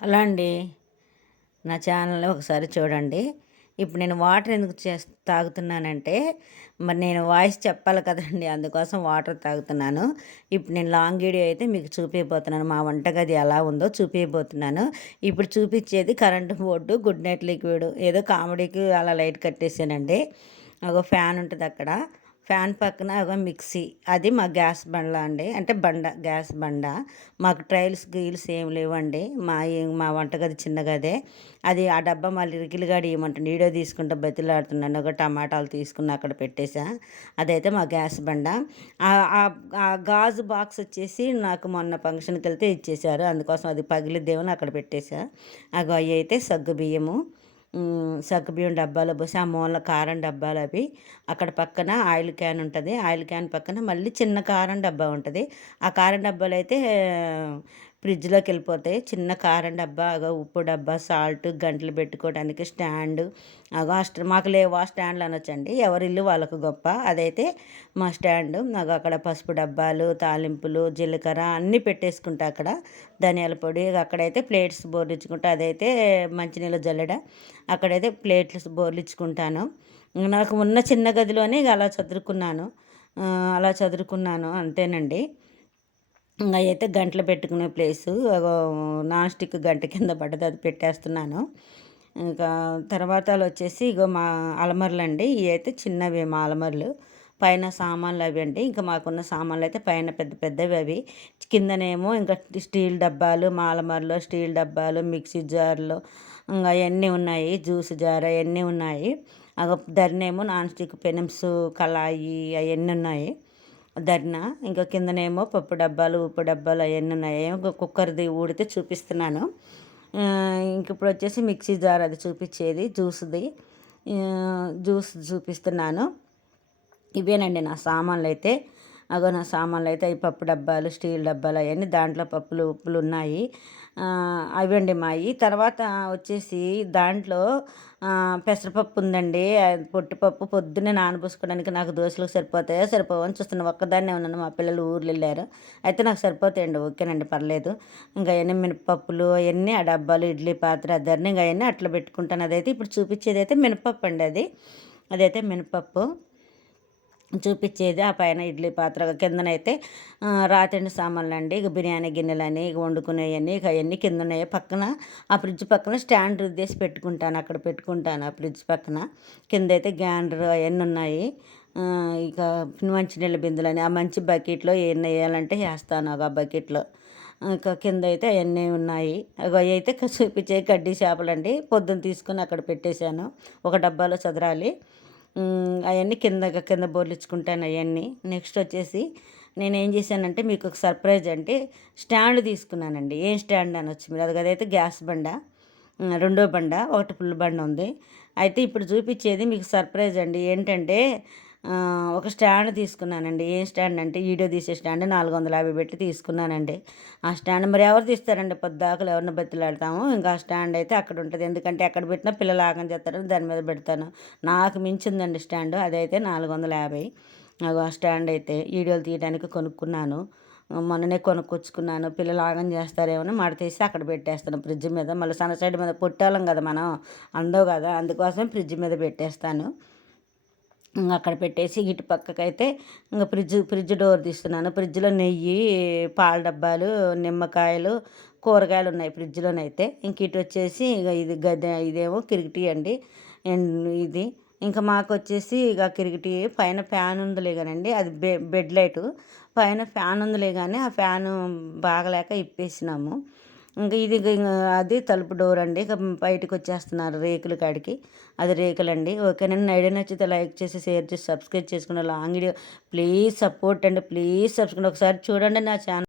Hello అండి. నా channel ఒకసారి చూడండి. ఇప్పుడు నేను వాటర్ ఎందుకు చే తాగుతున్నానంటే మరి నేను వాయిస్ చెప్పాలి కదండి అందుకోసం వాటర్ తాగుతున్నాను. ఇప్పుడు నేను లాంగ్ వీడియో అయితే మీకు చూపించబోతున్నాను మా వంటగది ఎలా ఉందో చూపించబోతున్నాను ఇప్పుడు చూపించేది current board good night liquid. ఏదో కామెడీకి అలా లైట్ కట్టేసానండి. ఒక ఫ్యాన్ ఉంటుంది అక్కడ. ఫ్యాన్ పక్కన ఒక మిక్సీ. అది మా గ్యాస్ బండ అండి. అంటే బండ గ్యాస్ బండ. మాకు ట్రైల్స్ గీల్స్ ఏం లేవండి. మా మా వంటగది చిన్నగదే. అది ఆ డబ్బా మళ్ళీ రికిలిగాడి ఇవ్వమంటుంది వీడియో తీసుకుంటే బతిలాడుతున్నాను. ఒక టమాటాలు తీసుకుని అక్కడ పెట్టేశా. అదైతే మా గ్యాస్ బండ. ఆ గాజు బాక్స్ వచ్చేసి నాకు మొన్న ఫంక్షన్కి వెళ్తే ఇచ్చేసారు అందుకోసం అది పగిలిద్దేమని అక్కడ పెట్టేసా అవి అయితే సగ్గు బియ్యము. సగ్గుబియ్యం డబ్బాలు పోసి ఆ మూల కారం డబ్బాలు అవి. అక్కడ పక్కన ఆయిల్ క్యాన్ ఉంటుంది. ఆయిల్ క్యాన్ పక్కన మళ్ళీ చిన్న కారం డబ్బా ఉంటుంది. ఆ కారం డబ్బాలు అయితే ఫ్రిడ్జ్లోకి వెళ్ళిపోతాయి చిన్న కారం డబ్బా అగో ఉప్పు డబ్బా సాల్ట్ గంటలు పెట్టుకోవడానికి స్టాండ్. అగో ఆ మాకు లేవు ఆ స్టాండ్లు అనొచ్చండి. ఎవరి ఇల్లు వాళ్ళకు గొప్ప. అదైతే మా స్టాండ్. నాకు అక్కడ పసుపు డబ్బాలు తాలింపులు జీలకర్ర అన్నీ పెట్టేసుకుంటా అక్కడ. ధనియాల పొడి అక్కడైతే ప్లేట్స్ బోర్లిచ్చుకుంటా. అదైతే మంచినీళ్ళ జల్లెడ. అక్కడైతే ప్లేట్స్ బోర్లిచ్చుకుంటాను. నాకు ఉన్న చిన్న గదిలోనే అలా చదువుకున్నాను అలా చదువుకున్నాను అంతేనండి. అయితే గంటలు పెట్టుకునే ప్లేసు. నాన్ స్టిక్ గంట కింద పడ్డది అది పెట్టేస్తున్నాను. ఇంకా తర్వాత వచ్చేసి ఇగో మా అలమర్లు అండి ఇవి అయితే చిన్నవి మా అలమర్లు. పైన సామాన్లు అవి అండి. ఇంకా మాకున్న సామాన్లు అయితే పైన పెద్ద పెద్దవి అవి. కిందనేమో ఇంకా స్టీల్ డబ్బాలు మా అలమర్లో స్టీల్ డబ్బాలు మిక్సీ జార్లు ఇంకా అవన్నీ ఉన్నాయి. జ్యూస్ జార్ అవన్నీ ఉన్నాయి. ధరనేమో నాన్ స్టిక్ పెనమ్స్ కళాయి అవన్నీ ఉన్నాయి. ధర్న ఇంకా కిందనేమో పప్పు డబ్బాలు ఉప్పు డబ్బాలు అవన్నీ ఉన్నాయి. కుక్కర్ది ఊడితే చూపిస్తున్నాను. ఇంక ఇప్పుడు వచ్చేసి మిక్సీ జార్ అది చూపించేది జ్యూస్ది. జ్యూస్ చూపిస్తున్నాను. ఇవేనండి నా సామాన్లు అయితే అగో నా సామాన్లు అయితే అవి పప్పు డబ్బాలు స్టీల్ డబ్బాలు అవన్నీ దాంట్లో పప్పులు ఉప్పులు ఉన్నాయి. అవండి మాయి. తర్వాత వచ్చేసి దాంట్లో పెసరపప్పు ఉందండి. పొట్టిపప్పు పొద్దున్నే నానబోసుకోవడానికి నాకు దోశలకు సరిపోతాయో సరిపోవని చూస్తున్నాను ఒక్కదాన్నే ఉన్నాను. మా పిల్లలు ఊర్లు వెళ్ళారు. అయితే నాకు సరిపోతాయండి. ఓకేనండి పర్లేదు. ఇంకా అవన్నీ మినపప్పులు అవన్నీ ఆ డబ్బాలు ఇడ్లీ పాత్ర అద్దరిని ఇంకా అవన్నీ అట్లా పెట్టుకుంటాను. అదైతే ఇప్పుడు చూపించేది అయితే మినపప్పు అండి అది. అదైతే మినపప్పు. చూపించేది ఆ పైన ఇడ్లీ పాత్ర కిందనైతే రాతండి సామాన్లు అండి ఇక బిర్యానీ గిన్నెలని ఇక వండుకునేవన్నీ ఇక అవన్నీ కింద ఉన్నాయి పక్కన ఆ ఫ్రిడ్జ్ పక్కన స్టాండ్ రుద్దేసి పెట్టుకుంటాను. అక్కడ పెట్టుకుంటాను ఆ ఫ్రిడ్జ్ పక్కన. కింద అయితే గ్యాండర్ అవన్నీ ఉన్నాయి. ఇక మంచి నీళ్ళ బిందులని ఆ మంచి బకెట్లో ఏం వేయాలంటే వేస్తాను ఆ బకెట్లో. ఇంకా కింద అయితే అవన్నీ ఉన్నాయి. అవి అయితే చూపించే కడ్డీ చేపలు అండి పొద్దున్న తీసుకుని అక్కడ పెట్టేశాను. ఒక డబ్బాలో చదరాలి. అవన్నీ కింద కింద బోర్లిచ్చుకుంటాను అవన్నీ. నెక్స్ట్ వచ్చేసి నేను ఏం చేశానంటే మీకు ఒక సర్ప్రైజ్ అంటే స్టాండ్ తీసుకున్నానండి. ఏం స్టాండ్ అని వచ్చి మీరు అది అదైతే గ్యాస్ బండ రెండో బండ ఒకటి పుల్ల బండ ఉంది. అయితే ఇప్పుడు చూపించేది మీకు సర్ప్రైజ్ అండి. ఏంటంటే ఒక స్టాండ్ తీసుకున్నానండి. ఏం స్టాండ్ అంటే వీడియో తీసే స్టాండ్ నాలుగు వందల యాభై పెట్టి తీసుకున్నానండి. ఆ స్టాండ్ మరి ఎవరు తీస్తారండి? పొద్దాకలు ఎవరిని బతిలాడతాము. ఇంకా ఆ స్టాండ్ అయితే అక్కడ ఉంటుంది. ఎందుకంటే ఎక్కడ పెట్టినా పిల్లలు ఆగం చేస్తారని దాని మీద పెడతాను. నాకు మించిందండి స్టాండ్. అదైతే నాలుగు వందల యాభై ఆ స్టాండ్ అయితే వీడియోలు తీయడానికి కొనుక్కున్నాను. మొన్ననే కొనుక్కొచ్చుకున్నాను. పిల్లలు ఆగం చేస్తారేమో మడ తీసి అక్కడ పెట్టేస్తాను ఫ్రిడ్జ్ మీద. మళ్ళీ సన్న సైడ్ మీద పుట్టాలం కదా మనం. అందవు కదా? అందుకోసం ఫ్రిడ్జ్ మీద పెట్టేస్తాను. అక్కడ పెట్టేసి ఇటు పక్కకైతే ఇంకా ఫ్రిడ్జ్ ఫ్రిడ్జ్ డోర్ తీస్తున్నాను. ఫ్రిడ్జ్లో నెయ్యి పాల డబ్బాలు నిమ్మకాయలు కూరగాయలు ఉన్నాయి ఫ్రిడ్జ్లోనైతే. ఇంక ఇటు వచ్చేసి ఇక ఇది గదే ఇదేమో కిరికిటి అండి. ఇది ఇంకా మాకు వచ్చేసి ఇక కిరికిటి పైన ఫ్యాన్ ఉందిలే కానండి అది బె బెడ్ లైటు. పైన ఫ్యాన్ ఉందిలే కానీ ఆ ఫ్యాను బాగలేక ఇప్పేసినాము. ఇంకా ఇది అది తలుపు డోర్ అండి. ఇక బయటకు వచ్చేస్తున్నారు రేకుల కాడికి. అది రేకులండి. ఓకేనండి ఐడియా నచ్చితే లైక్ చేసి షేర్ చేసి సబ్స్క్రైబ్ చేసుకున్న లాంగ్ వీడియో ప్లీజ్ సపోర్ట్ అండి. ప్లీజ్ సబ్స్క్రైబ్ ఒకసారి చూడండి నా ఛానల్.